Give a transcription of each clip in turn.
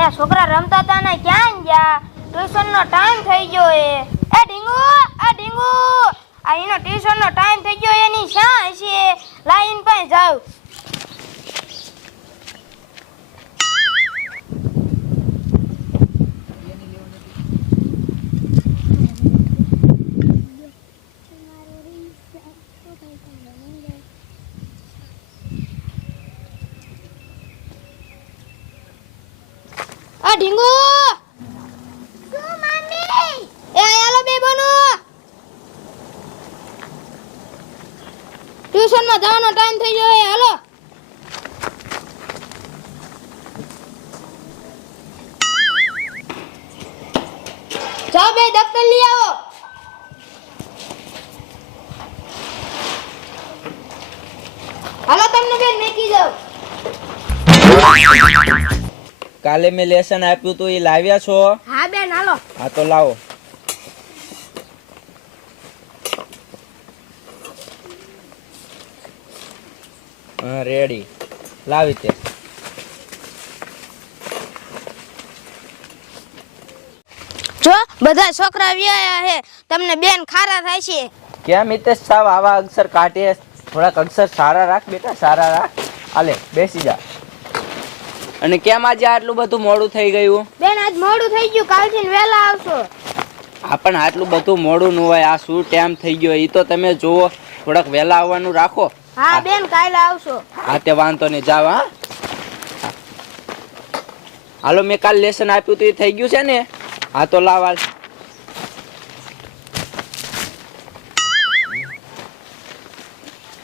અહીંયા છોકરા રમતા હતા ને ક્યાં ગયા? ટ્યુશન નો ટાઈમ થઈ ગયો એ. એ ઢીંગુ આ ઢીંગુ. આ એનો ટ્યુશન નો ટાઈમ થઈ ગયો એની શા છે લાઈન પાસે જાવ આ ઢીંગુ. શું મમ્મી એ આયાલો બે બનો ટ્યુશનમાં જવાનો ટાઈમ થઈ ગયો છે હાલો. જાઓ બે, દફતર લઈ આવો. હાલો તમને બેન મેકી કાલે મેં લેસન આપ્યું તું એ લાવ્યા છો? હા બેન હાલો. હા તો લાવો. હા રેડી લાવી તે. જો બધા છોકરા વ્યાયા છે તમને બેન ખારા થાય છે. કેમ મિતેશ સાહેબ આવા અક્ષર કાઢે? થોડાક અક્ષર સારા રાખ બેટા સારા રાખ. આલે બેસી જા. અને કેમ આજે આટલું બધું મોડું થઈ ગયું? બેન આજ મોડું થઈ ગયું. કાલથી વહેલા આવશો. હા પણ આટલું બધું મોડું ન હોય આ શું ટાઈમ થઈ ગયો? એ તો તમે જુઓ થોડાક વહેલા આવવાનું રાખો. હા બેન કાલે આવશો. હા તે વાંધો નહીં જાવ હા. હાલો મેં કાલ લેસન આપ્યું તું એ થઈ ગયું છે ને? હા તો લાવાલ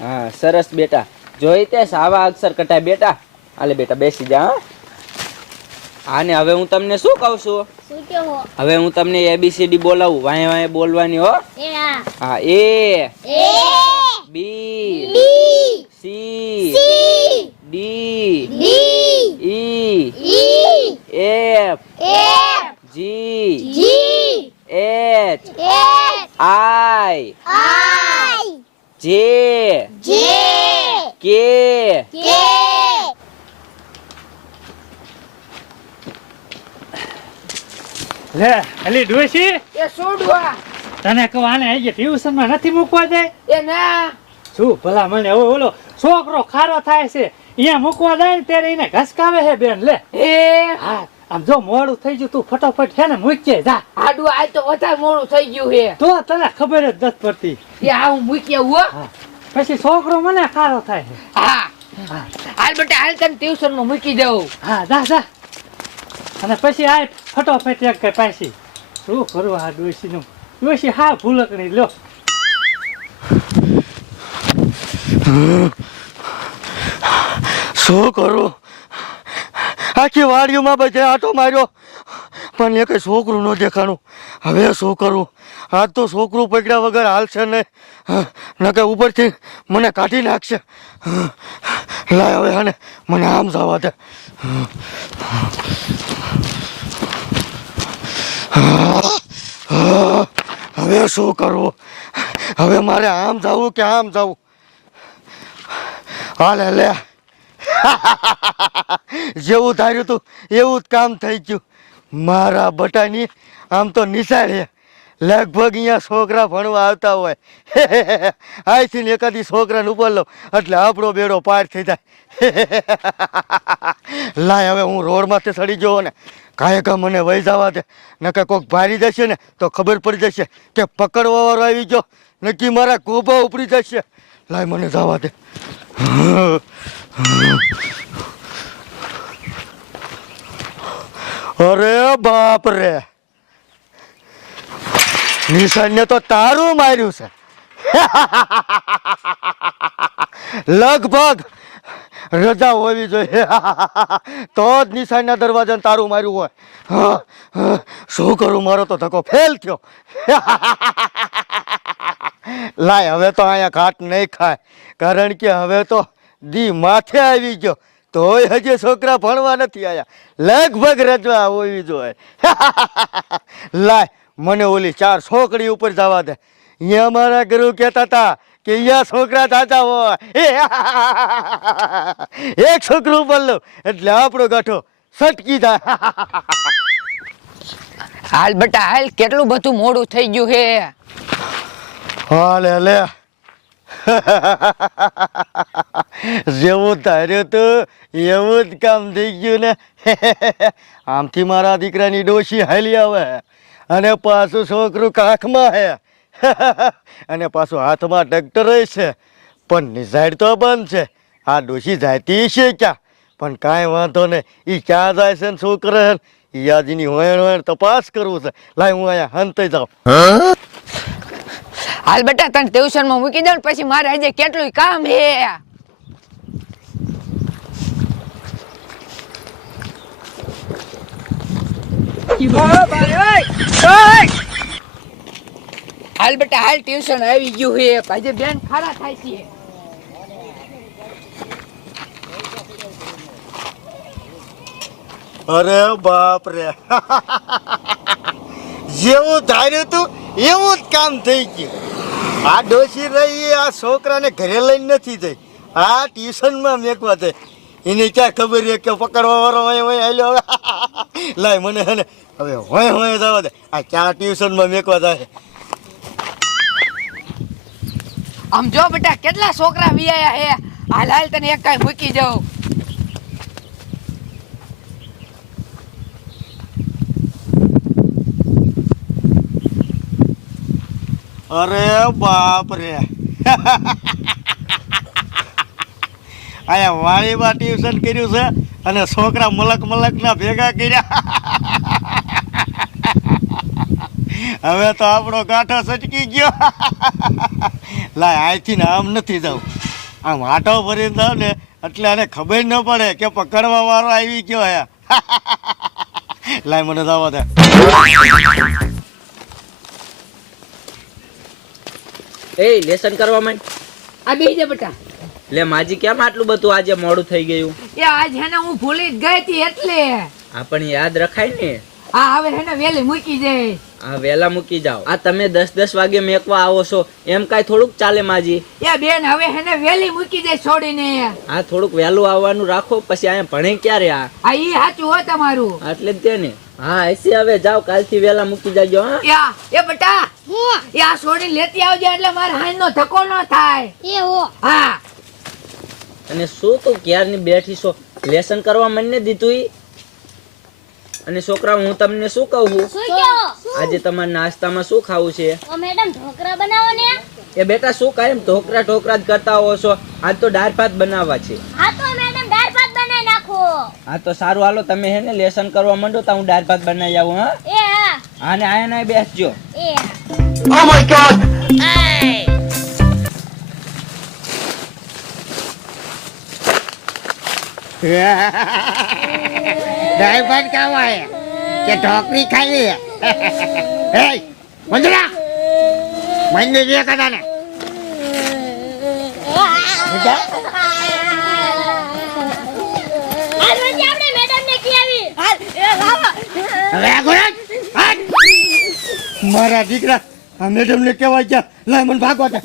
હા સરસ બેટા. જોઈ તે સાવા અક્ષર કટાય બેટા. હાલે બેટા બેસી જા હા. હા ને હવે હું તમને શું કહું છું? હવે હું તમને એબીસીડી બોલાવું. વાય વાય બોલવાની હો. હા. A. B C D E F F G G H H I I J J K કે લે અલી ડોશી એ છોડવા તને કહું આને આવી ટ્યુશન નથી મૂકવા દે? એ ના. શું ભલા મને હવે ઓલો છોકરો ખારો થાય છે અહીંયા મૂકવા દે ને ત્યારે એને ઘસકાવે છે બેન લે. એ હા આમ જો મોડું થઈ ગયું તું ફટાફટ છે ને મૂકીએ જા. આડું આ તો વધારે મોડું થઈ ગયું છે. તો તને ખબર જ નથી પડતી. એ આ હું મૂકીએ હો. પછી છોકરો મને ખારો થાય છે. હા. હા હાલ બેટા હાલ તને ટ્યુશનમાં મૂકી દઉં. હા જા જા. અને પછી આ ફટોફટ એક કઈ પાછી. શું કરવું આ ડોશીનું? ડોસી હા ભૂલકણી, લ્યો. શું કરું? આખી વાડીઓમાં બધે આટો માર્યો. પણ એ કઈ છોકરું ન દેખાણું. હવે શું કરું? આજ તો છોકરું પકડ્યા વગર હાલશે નહીં. નકે ઉપરથી મને કાઢી નાખશે. લાય હવે હાને, મને આમ જવા દે. હવે શું કરવું? હવે મારે આમ જવું કે આમ જવું? હાલે, લે. જેવું ધાર્યું હતું એવું જ કામ થઈ ગયું. મારા બટાની આમ તો નિશાળે લગભગ અહીંયા છોકરા ભણવા આવતા હોય. અહીંથી ને એકાદી છોકરાને ઉપર લો એટલે આપણો બેડો પાર થઈ જાય. લાય, હવે હું રોડમાંથી સડી ગયો ને કાંઈ કા મને વહી જવા દે. નકે કોઈક ભારી જશે ને, તો ખબર પડી જશે કે પકડવાવાળો આવી ગયો. નક્કી મારા ગોબા ઉપડી જશે. લાય, મને જવા દે. અરે બાપ રે નિશાનને તો તારું માર્યું છે. લગભગ રજા હોવી જોઈએ. તો જ નિશાનના દરવાજાને તારું માર્યું હોય. શું કરું? મારો તો ધક્કો ફેલ થયો. લાય, હવે તો અહીંયા ઘાટ નહીં ખાય. કારણ કે હવે તો દી માથે આવી ગયો. તોય હજી છોકરા ભણવા નથી આવ્યા લગભગ રજવા હોવી જોઈએ. લાય મને ઓલી ચાર છોકરી ઉપર જવા દે. અહીંયા મારા ગુરુ કહેતા હતા કે અહીંયા છોકરા તાજા હોય. એક છોકરું ઉપર લો એટલે આપણો ગાંઠો સટકી થાય હાલ બટા હાલ કેટલું બધું મોડું થઈ ગયું હે. હાલે લે. જેવું ધાર્યું તું, એવું જ કામ થઈ ગયું ને. આમથી મારા દીકરાની ડોશી હાલી આવે અને પાછું છોકરું કાખમાં હે. અને પાછું હાથમાં ડક્ટર છે. પણ નિઝાડ તો બંધ છે. આ ડોશી જાતી છે ક્યાં? પણ કાંઈ વાંધો નહીં. એ ક્યાં જાય છે ને શું કરે આજની હોયણ હોયણ તપાસ કરવું છે. લાય હું અહીંયા હંતે જાઉં. હાલ બટા તને ટ્યુશનમાં મૂકી દઉં પછી મારે આજે કેટલું કામ હે હાલ બેટા, હાલ ટ્યુશન આવી ગયું હે આજે બેન ખારા થાય છે. અરે બાપ રે. જેવું ધાર્યું તું, એવું જ કામ થઈ ગયું. આ ડોસી રહી, આ છોકરાને ઘરે લઈને નથી થઈ આ ટ્યુશનમાં મેકવા છે એને ક્યાં ખબર છે કે પકડવા વાળો હોય હોય આલ્યો હવે લાય મને હે હવે હોય હોય, જવા દે. આ ક્યાં ટ્યુશનમાં મેકવા થાય આમ જો બેટા, કેટલા છોકરા વિયા હે? હાલ હાલ તને એક કાંઈ મૂકી જાઉં અરે બાપ રે. અહીંયા વાળીમાં ટ્યુશન કર્યું છે અને છોકરા મલક મલકના ભેગા કર્યા. હવે તો આપણો કાંઠો સટકી ગયો. લાય, અહીંથી ને આમ નથી જવું આમ આટો ભરીને જાવ ને એટલે આને ખબર ન પડે કે પકડવા વાળો આવી ગયો હે. લાય, મને જવા દે. એ લેસન કરવા માંડ. આ બેહી જા બેટા. લે માજી કેમ આટલું બધું આજે મોડું થઈ ગયું? એ આજ હેને હું ભૂલી જ ગઈ હતી એટલે. આપણને યાદ રખાય ને. આ હવે હેને વેલી મૂકી જાય આ વેલા મૂકી જાવ આ તમે દસ દસ વાગે મેકવા આવો છો. એમ કાઈ થોડુંક ચાલે માજી? એ બેન હવે હેને વેલી મૂકી દે છોડીને. આ થોડુંક વેલું આવવાનું રાખો પછી અહીંયા ભણે ક્યારે આ? આ ઈ સાચું હો તમારું. એટલે જ તેને હા એસી હવે જાઓ કાલથી વેલા મૂકી જાજો હા. યા એ બટા યા સોડી લેતી આવજે એટલે મારે હાઈ નો ધક્કો ન થાય. એવો હા. અને શું તું ક્યારની બેઠી છો? લેસન કરવા મને દીધું ઈ? અને છોકરા હું તમને શું કહું છું? આજે તમારે નાસ્તામાં શું ખાવું છે? ઓ મેડમ ઢોકરા બનાવો ને. એ બેટા શું કાયમ ઢોકરા ઢોકરા જ કરતા હો છો? આજ તો દાળ ભાત બનાવવા છે. હા તો મેડમ દાળ ભાત બનાવી નાખો હા તો સારું હાલો તમે હે ને લેસન કરવા માંડો તો હું દાળ ભાત બનાવી આવું હા? એ હા. હા ને આયા ના બેસજો. ઓ માય ગોડ દાળ ભાત કામ આવે કે ઢોકરી ખાઈ હે? મંજરા મને જે કદા ને હાલ વચ્ચે આપણે મેડમ ને કી આવી હાલ એ લાવો હવે આ ગોળા મારા દીકરા આ મેડમ ને કહેવાય ગયા લાય મને ભાગવા દે.